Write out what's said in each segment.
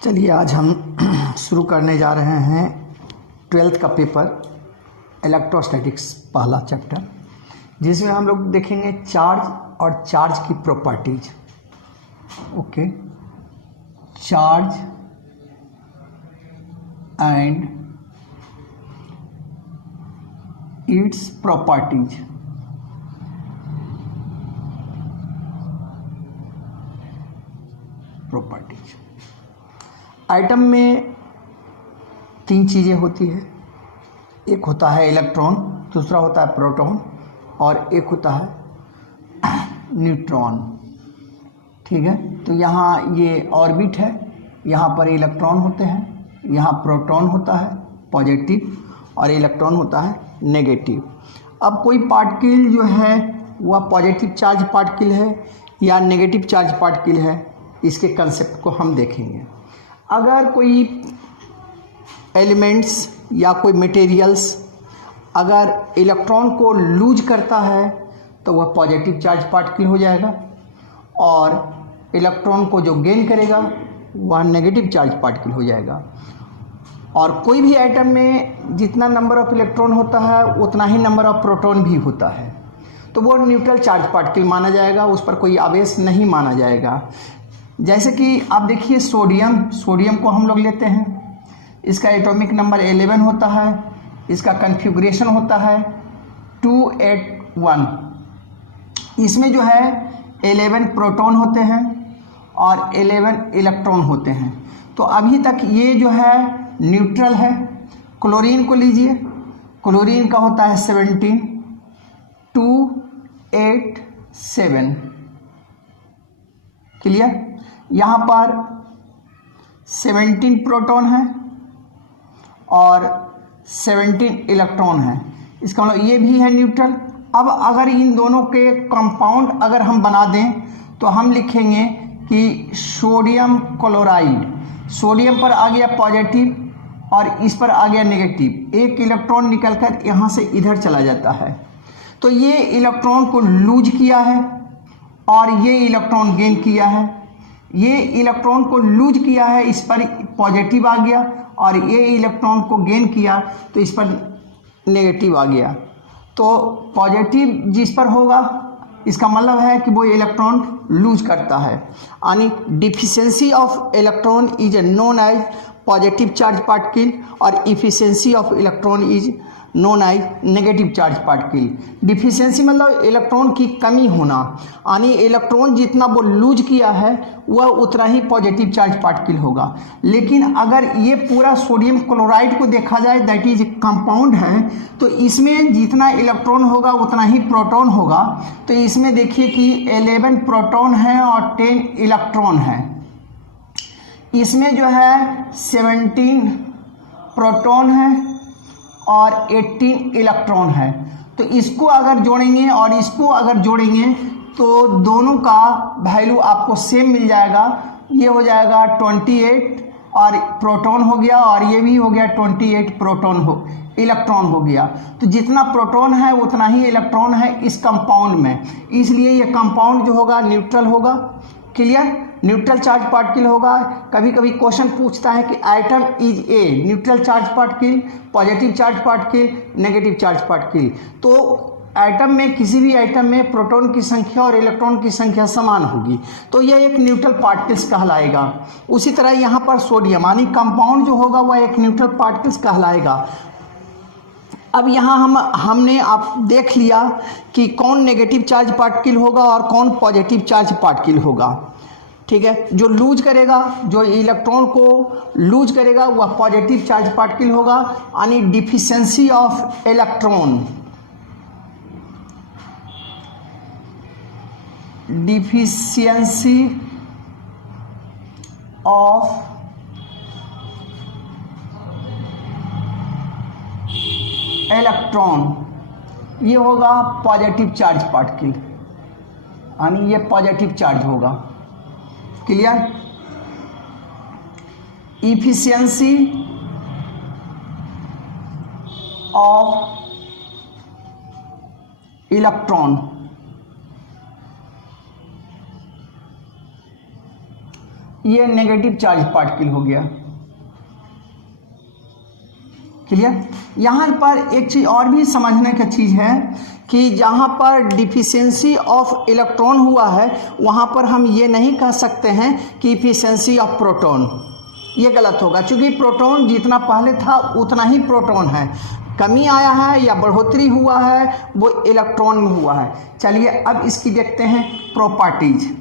चलिए आज हम शुरू करने जा रहे हैं 12th का पेपर इलेक्ट्रोस्टैटिक्स पहला चैप्टर, जिसमें हम लोग देखेंगे चार्ज और चार्ज की properties. Okay, charge and its properties. Item में तीन चीज़ें होती है, एक होता है इलेक्ट्रॉन, दूसरा होता है प्रोटॉन और एक होता है न्यूट्रॉन। ठीक है, तो यहाँ ये ऑर्बिट है, यहाँ पर इलेक्ट्रॉन होते हैं, यहाँ प्रोटॉन होता है पॉजिटिव और इलेक्ट्रॉन होता है नेगेटिव। अब कोई पार्टिकल जो है वह पॉजिटिव चार्ज पार्टिकल है या नेगेटिव चार्ज पार्टिकल है, इसके कंसेप्ट को हम देखेंगे। अगर कोई एलिमेंट्स या कोई मटेरियल्स अगर इलेक्ट्रॉन को लूज करता है तो वह पॉजिटिव चार्ज पार्टिकल हो जाएगा, और इलेक्ट्रॉन को जो गेन करेगा वह नेगेटिव चार्ज पार्टिकल हो जाएगा। और कोई भी एटम में जितना नंबर ऑफ इलेक्ट्रॉन होता है उतना ही नंबर ऑफ प्रोटॉन भी होता है, तो वो न्यूट्रल चार्ज पार्टिकल माना जाएगा, उस पर कोई आवेश नहीं माना जाएगा। जैसे कि आप देखिए सोडियम को हम लोग लेते हैं, इसका एटॉमिक नंबर 11 होता है, इसका कन्फिगरेशन होता है 281। इसमें जो है 11 प्रोटॉन होते हैं और 11 इलेक्ट्रॉन होते हैं। तो अभी तक ये जो है न्यूट्रल है। क्लोरीन को लीजिए, क्लोरीन का होता है 17, 287। क्लियर? यहाँ पर 17 प्रोटॉन है और 17 इलेक्ट्रॉन है, इसका मतलब ये भी है न्यूट्रल। अब अगर इन दोनों के कंपाउंड अगर हम बना दें तो हम लिखेंगे कि सोडियम क्लोराइड। सोडियम पर आ गया पॉजिटिव और इस पर आ गया नेगेटिव, एक इलेक्ट्रॉन निकलकर यहाँ से इधर चला जाता है, तो ये इलेक्ट्रॉन को लूज किया है और ये इलेक्ट्रॉन गेन किया है। ये इलेक्ट्रॉन को लूज किया है, इस पर पॉजिटिव आ गया, और ये इलेक्ट्रॉन को गेन किया तो इस पर नेगेटिव आ गया। तो पॉजिटिव जिस पर होगा इसका मतलब है कि वो इलेक्ट्रॉन लूज करता है, यानी deficiency of electron is known as positive charge particle और efficiency of electron is known as negative charge particle. Deficiency मतलब इलेक्ट्रॉन की कमी होना, यानी इलेक्ट्रॉन जितना वो लूज किया है वह उतना ही पॉजिटिव चार्ज पार्टिकल होगा। लेकिन अगर ये पूरा सोडियम क्लोराइड को देखा जाए, दैट इज कंपाउंड है, तो इसमें जितना इलेक्ट्रॉन होगा उतना ही प्रोटॉन होगा। तो इसमें देखिए कि 11 प्रोटॉन है और 10 इलेक्ट्रॉन है। इसमें जो है 17 प्रोटॉन है और 18 इलेक्ट्रॉन है। तो इसको अगर जोड़ेंगे और इसको अगर जोड़ेंगे तो दोनों का वैल्यू आपको सेम मिल जाएगा। ये हो जाएगा 28 और प्रोटॉन हो गया, और ये भी हो गया 28 इलेक्ट्रॉन हो गया। तो जितना प्रोटॉन है उतना ही इलेक्ट्रॉन है इस कंपाउंड में, इसलिए ये कंपाउंड जो होगा न्यूट्रल होगा। क्लियर? न्यूट्रल चार्ज पार्टिकल होगा। कभी कभी क्वेश्चन पूछता है कि item is a neutral charge particle, positive charge particle, negative charge particle. तो एटम में, किसी भी एटम में प्रोटॉन की संख्या और इलेक्ट्रॉन की संख्या समान होगी, तो यह एक न्यूट्रल पार्टिकल्स कहलाएगा। उसी तरह यहाँ पर सोडियम यानी कंपाउंड जो होगा वह एक न्यूट्रल पार्टिकल्स कहलाएगा। अब यहाँ हमने आप देख लिया कि कौन नेगेटिव चार्ज पार्टिकल होगा और कौन पॉजिटिव चार्ज पार्टिकल होगा। ठीक है, जो लूज करेगा, जो इलेक्ट्रॉन को लूज करेगा वह पॉजिटिव चार्ज पार्टिकल होगा, यानी deficiency of electron, deficiency of electron, ये होगा पॉजिटिव चार्ज पार्टिकल, यानी ये पॉजिटिव चार्ज होगा। क्लियर? इफिशिएंसी ऑफ इलेक्ट्रॉन, ये नेगेटिव चार्ज पार्टिकल हो गया। क्लियर। यहाँ पर एक चीज़ और भी समझने की चीज़ है कि जहाँ पर डिफिशियंसी ऑफ इलेक्ट्रॉन हुआ है वहाँ पर हम ये नहीं कह सकते हैं कि इफिशियंसी ऑफ प्रोटॉन, ये गलत होगा, क्योंकि प्रोटॉन जितना पहले था उतना ही प्रोटॉन है। कमी आया है या बढ़ोतरी हुआ है वो इलेक्ट्रॉन में हुआ है। चलिए अब इसकी देखते हैं प्रॉपर्टीज।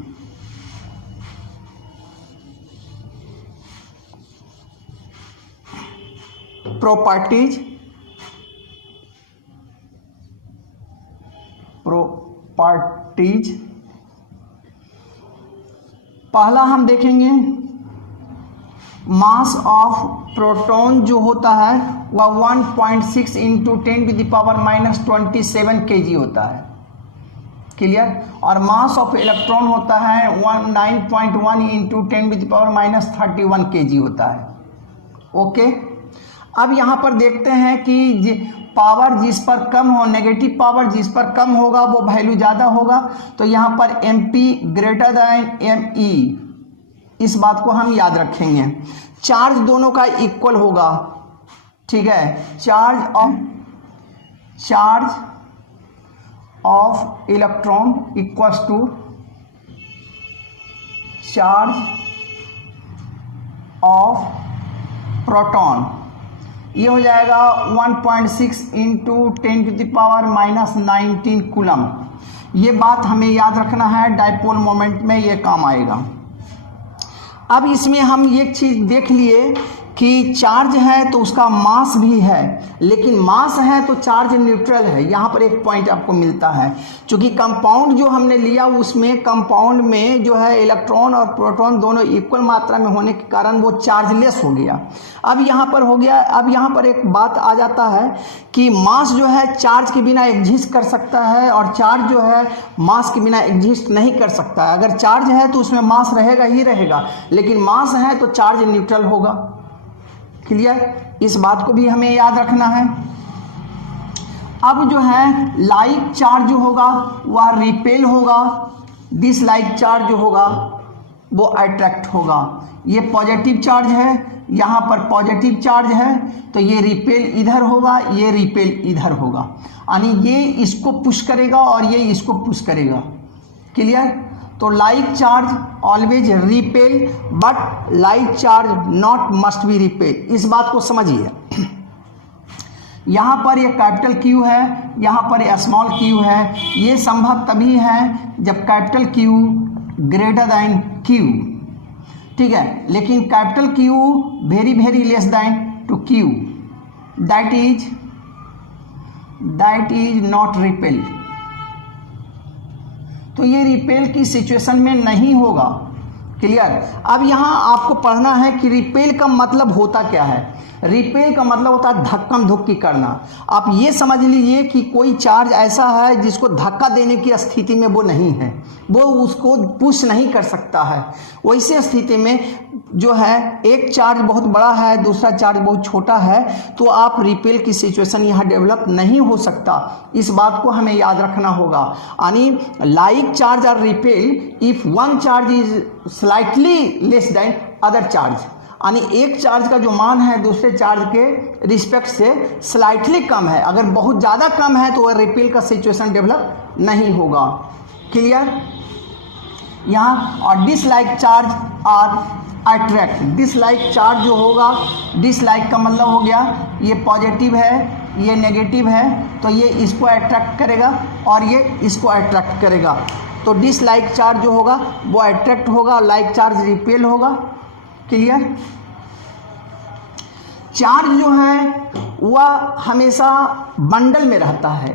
प्रॉपर्टीज पहला हम देखेंगे मास ऑफ प्रोटॉन जो होता है वह 1.6 इंटू 10⁻⁻27 kg होता है। क्लियर। और मास ऑफ इलेक्ट्रॉन होता है 9.1 इंटू 10⁻31 kg होता है। ओके। अब यहाँ पर देखते हैं कि पावर जिस पर कम हो, नेगेटिव पावर जिस पर कम होगा वो वैल्यू ज़्यादा होगा। तो यहाँ पर MP ग्रेटर दैन ME, इस बात को हम याद रखेंगे। चार्ज दोनों का इक्वल होगा। ठीक है। Charge of electron equals to charge of proton, ये हो जाएगा 1.6 इंटू 10⁻⁻19 कूलम। ये बात हमें याद रखना है, डाइपोल मोमेंट में ये काम आएगा। अब इसमें हम एक चीज़ देख लिए कि चार्ज है तो उसका मास भी है, लेकिन मास है तो चार्ज न्यूट्रल है। यहाँ पर एक पॉइंट आपको मिलता है, क्योंकि कंपाउंड जो हमने लिया उसमें कंपाउंड में जो है इलेक्ट्रॉन और प्रोटॉन दोनों इक्वल मात्रा में होने के कारण वो चार्जलेस हो गया। अब यहाँ पर हो गया, अब यहाँ पर एक बात आ जाता है कि मास जो है चार्ज के बिना एग्जिस्ट कर सकता है और चार्ज जो है मास के बिना एग्जिस्ट नहीं कर सकता है। अगर चार्ज है तो उसमें मास रहेगा ही रहेगा, लेकिन मास है तो चार्ज न्यूट्रल होगा। क्लियर। इस बात को भी हमें याद रखना है। अब जो है लाइक चार्ज जो होगा वह रिपेल होगा, डिसलाइक चार्ज जो होगा वो अट्रैक्ट होगा। ये पॉजिटिव चार्ज है, यहाँ पर पॉजिटिव चार्ज है तो ये रिपेल इधर होगा, ये रिपेल इधर होगा, यानी ये इसको पुश करेगा और ये इसको पुश करेगा। क्लियर। तो like charge always repel but like charge not must be repel, इस बात को समझिए। यहाँ पर ये कैपिटल Q है, यहाँ पर स्मॉल q है। ये संभव तभी है जब capital Q greater than Q, ठीक है, लेकिन capital Q very very less than two Q, that is not repel. तो ये रिपेल की सिचुएशन में नहीं होगा। क्लियर। अब यहाँ आपको पढ़ना है कि रिपेल का मतलब होता क्या है। रिपेल का मतलब होता है धक्कम धुक्की करना। आप ये समझ लीजिए कि कोई चार्ज ऐसा है जिसको धक्का देने की स्थिति में वो नहीं है, वो उसको पुश नहीं कर सकता है। वैसे स्थिति में जो है एक चार्ज बहुत बड़ा है, दूसरा चार्ज बहुत छोटा है, तो आप रिपेल की सिचुएशन यहाँ डेवलप नहीं हो सकता। इस बात को हमें याद रखना होगा। यानी लाइक चार्ज और repel if one charge is slightly less than other charge, यानी एक चार्ज का जो मान है दूसरे चार्ज के रिस्पेक्ट से स्लाइटली कम है। अगर बहुत ज़्यादा कम है तो वह रिपेल का सिचुएशन डेवलप नहीं होगा। क्लियर। यहाँ और डिसलाइक चार्ज और अट्रैक्ट, डिसलाइक चार्ज जो होगा, डिसलाइक का मतलब हो गया ये पॉजिटिव है ये नेगेटिव है, तो ये इसको अट्रैक्ट करेगा और ये इसको अट्रैक्ट करेगा। तो डिसलाइक चार्ज जो होगा वो अट्रैक्ट होगा और लाइक चार्ज रिपेल होगा। क्लियर। चार्ज जो है वह हमेशा बंडल में रहता है।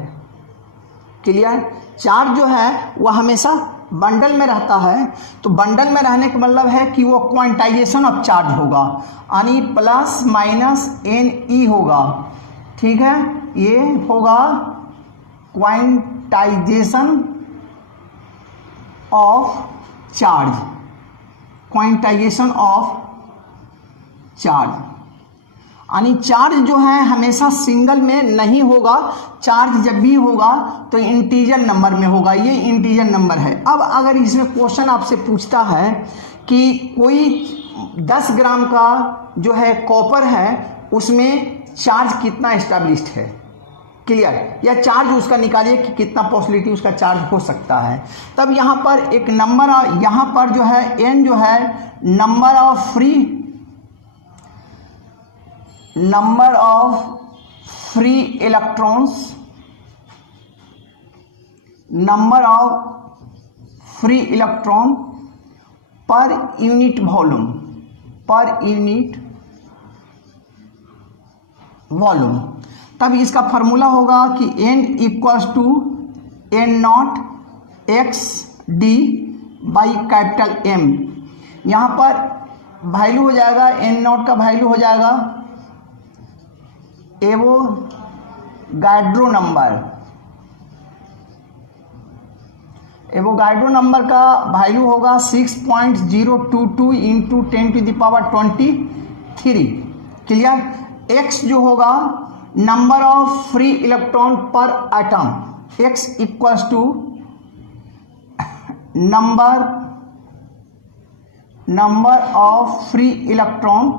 क्लियर। चार्ज जो है वह हमेशा बंडल में रहता है। तो बंडल में रहने का मतलब है कि वो क्वांटाइजेशन ऑफ चार्ज होगा, यानी प्लस माइनस NE होगा। ठीक है, ये होगा quantization of charge, quantization of charge, यानी चार्ज जो है हमेशा सिंगल में नहीं होगा। चार्ज जब भी होगा तो इंटीजर नंबर में होगा। ये इंटीजर नंबर है। अब अगर इसमें क्वेश्चन आपसे पूछता है कि कोई 10 ग्राम का जो है कॉपर है उसमें चार्ज कितना एस्टैब्लिश्ड है, क्लियर, या चार्ज उसका निकालिए कि कितना पॉसिबिलिटी उसका चार्ज हो सकता है। तब यहाँ पर एक नंबर, यहाँ पर जो है n जो है number of free electrons, number of free electron per unit volume, तब इसका फार्मूला होगा कि n equals to n naught X D by capital M। यहाँ पर वैल्यू हो जाएगा n नॉट का वैल्यू हो जाएगा एवोगाड्रो नंबर का वैल्यू होगा 6.022 इंटू 10⁻23, क्लियर। x जो होगा number of free electron per atom, x equals to number of free electron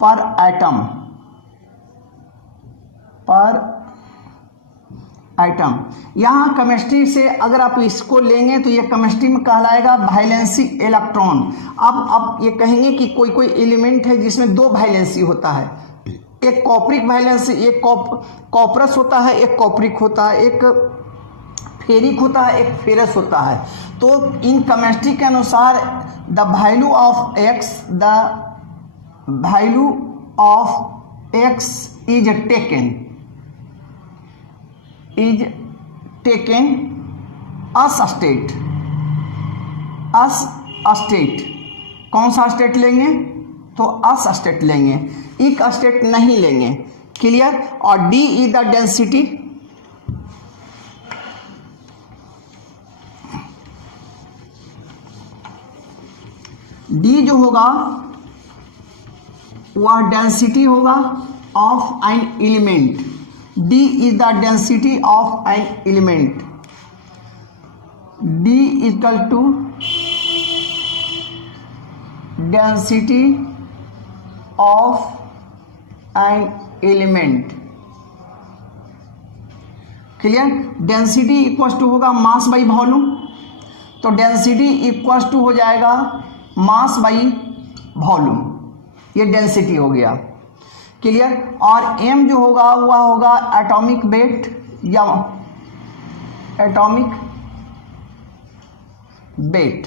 per atom. यहाँ केमिस्ट्री से अगर आप इसको लेंगे तो ये केमिस्ट्री में कहलाएगा वैलेंसी इलेक्ट्रॉन। अब ये कहेंगे कि कोई एलिमेंट है जिसमें 2 वैलेंसी होता है, एक कॉपरिक वैलेंसी, एक कॉपरस होता है, एक कॉपरिक होता है, एक फेरिक होता है, एक फेरस होता है। तो इन केमिस्ट्री के अनुसार the value of x is taken us state. कौन सा स्टेट लेंगे? तो अस स्टेट लेंगे, इक स्टेट नहीं लेंगे, क्लियर। और D is the density, D जो होगा वह डेंसिटी होगा of an element. D is the density of an element. D is equal to density of an element, clear. Density equals to होगा मास बाई वॉल्यूम, तो density equals to हो जाएगा mass by volume, ये density हो गया, clear. और m जो होगा वह होगा एटॉमिक वेट या एटॉमिक वेट।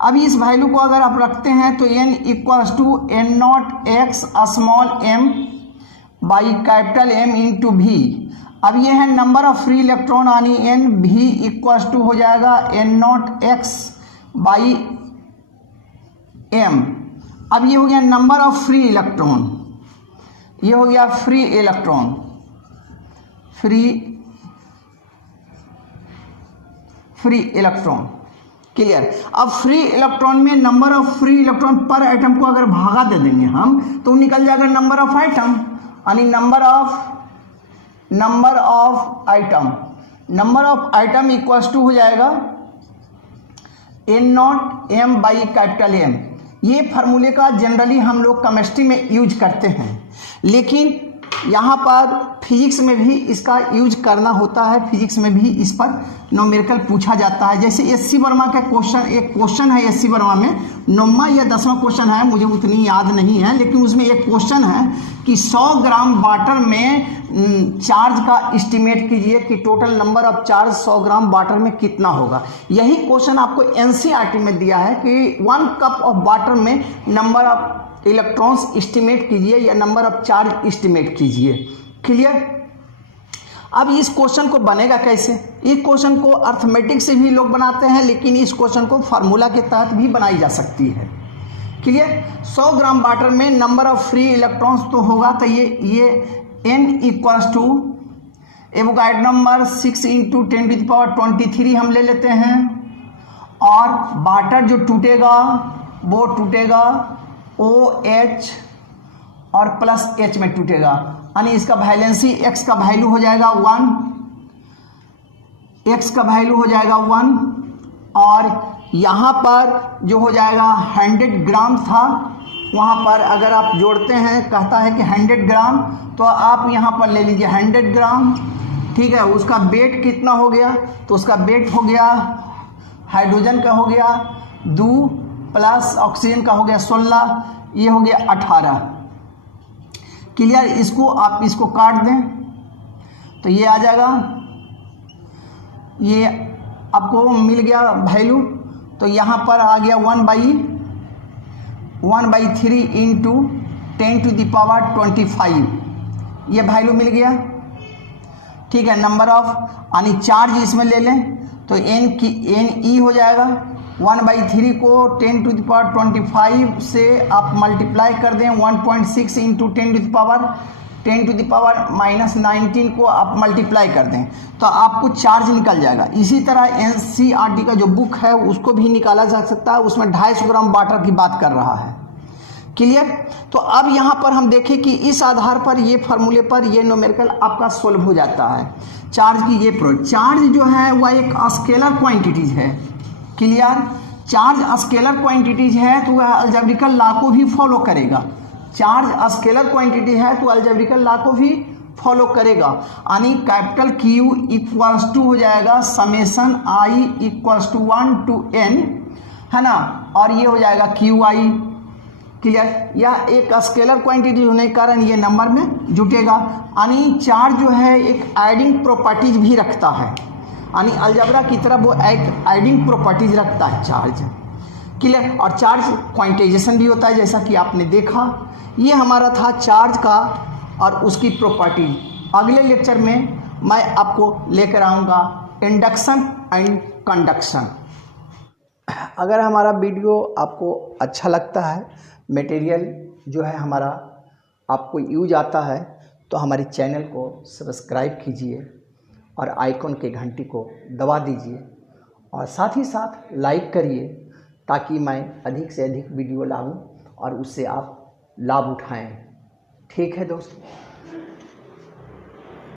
अब इस वैल्यू को अगर आप रखते हैं तो n equals to n naught X small m by capital M into भी। अब ये है नंबर ऑफ फ्री इलेक्ट्रॉन यानी n, भी इक्वल्स टू हो जाएगा n naught X by m। अब ये हो गया नंबर ऑफ फ्री इलेक्ट्रॉन, ये हो गया फ्री इलेक्ट्रॉन, क्लियर। अब फ्री इलेक्ट्रॉन में number of free electron per atom को अगर भागा दे देंगे हम तो निकल जाएगा नंबर ऑफ आइटम, यानी number of atom equals to हो जाएगा n naught m by capital M। ये फार्मूले का जनरली हम लोग केमिस्ट्री में यूज करते हैं, लेकिन यहाँ पर फिजिक्स में भी इसका यूज करना होता है, फिजिक्स में भी इस पर न्यूमेरिकल पूछा जाता है। जैसे एससी वर्मा का एक क्वेश्चन है एससी वर्मा में, 9वां या 10वां क्वेश्चन है, मुझे उतनी याद नहीं है, लेकिन उसमें एक क्वेश्चन है कि 100 ग्राम वाटर में चार्ज का एस्टिमेट कीजिए कि total number of charge 100 gram water में कितना होगा। यही क्वेश्चन आपको एनसीईआरटी में दिया है कि 1 कप ऑफ वाटर में नंबर ऑफ इलेक्ट्रॉन्स एस्टिमेट कीजिए या नंबर ऑफ चार्ज एस्टिमेट कीजिए, क्लियर। अब इस क्वेश्चन को बनेगा कैसे? इस क्वेश्चन को अर्थमेटिक से भी लोग बनाते हैं, लेकिन इस क्वेश्चन को फार्मूला के तहत भी बनाई जा सकती है, क्लियर। 100 ग्राम वाटर में नंबर ऑफ फ्री इलेक्ट्रॉन्स तो होगा, तो ये n equals to Avogadro number 6 into 10⁻23 हम ले लेते हैं, और वाटर जो टूटेगा वो टूटेगा OH और प्लस H में टूटेगा, यानी इसका वैलेंसी X का वैल्यू हो जाएगा 1, x का वैल्यू हो जाएगा 1, और यहाँ पर जो हो जाएगा 100 ग्राम था, वहाँ पर अगर आप जोड़ते हैं, कहता है कि 100 ग्राम, तो आप यहाँ पर ले लीजिए 100 ग्राम, ठीक है। उसका वेट कितना हो गया, तो उसका वेट हो गया, हाइड्रोजन का हो गया 2 प्लस ऑक्सीजन का हो गया 16, ये हो गया 18। क्लियर। इसको आप इसको काट दें तो ये आ जाएगा, ये आपको मिल गया वैल्यू। तो यहाँ पर आ गया 1/3 इंटू 10⁻25, ये वैल्यू मिल गया, ठीक है। नंबर ऑफ यानी चार्ज इसमें ले लें तो Ne हो जाएगा 1/3 को 10⁻25 से आप मल्टीप्लाई कर दें, 1.6 इंटू 10⁻19 को आप मल्टीप्लाई कर दें तो आपको चार्ज निकल जाएगा। इसी तरह NCERT का जो बुक है उसको भी निकाला जा सकता है, उसमें 250 ग्राम वाटर की बात कर रहा है। क्लियर। तो अब यहाँ पर हम देखें कि इस आधार पर ये फार्मूले पर ये न्यूमेरिकल आपका सोल्व हो जाता है। चार्ज की ये चार्ज जो है वह एक स्केलर क्वांटिटीज है। क्लियर। चार्ज स्केलर क्वांटिटीज है तो वह अलजेब्रिकल लॉ को भी फॉलो करेगा। चार्ज स्केलर क्वांटिटी है तो अलजेब्रिकल लॉ को भी फॉलो करेगा, यानी कैपिटल Q इक्वल्स टू हो जाएगा summation I equals to 1 to n, है ना, और ये हो जाएगा QI। क्लियर। यह एक स्केलर क्वांटिटी होने के कारण ये नंबर में जुटेगा। यानी चार्ज जो है एक एडिंग प्रॉपर्टीज भी रखता है, यानी अलजेब्रा की तरह वो एक एडिंग प्रॉपर्टीज रखता है चार्ज। क्लियर। और चार्ज क्वांटाइजेशन भी होता है जैसा कि आपने देखा। ये हमारा था चार्ज का और उसकी प्रॉपर्टी। अगले लेक्चर में मैं आपको लेकर आऊँगा इंडक्शन एंड कंडक्शन। अगर हमारा वीडियो आपको अच्छा लगता है, मटेरियल जो है हमारा आपको यूज आता है, तो हमारे चैनल को सब्सक्राइब कीजिए और आइकॉन के घंटी को दबा दीजिए, और साथ ही साथ लाइक करिए ताकि मैं अधिक से अधिक वीडियो लाऊं और उससे आप लाभ उठाएं। ठीक है दोस्तों।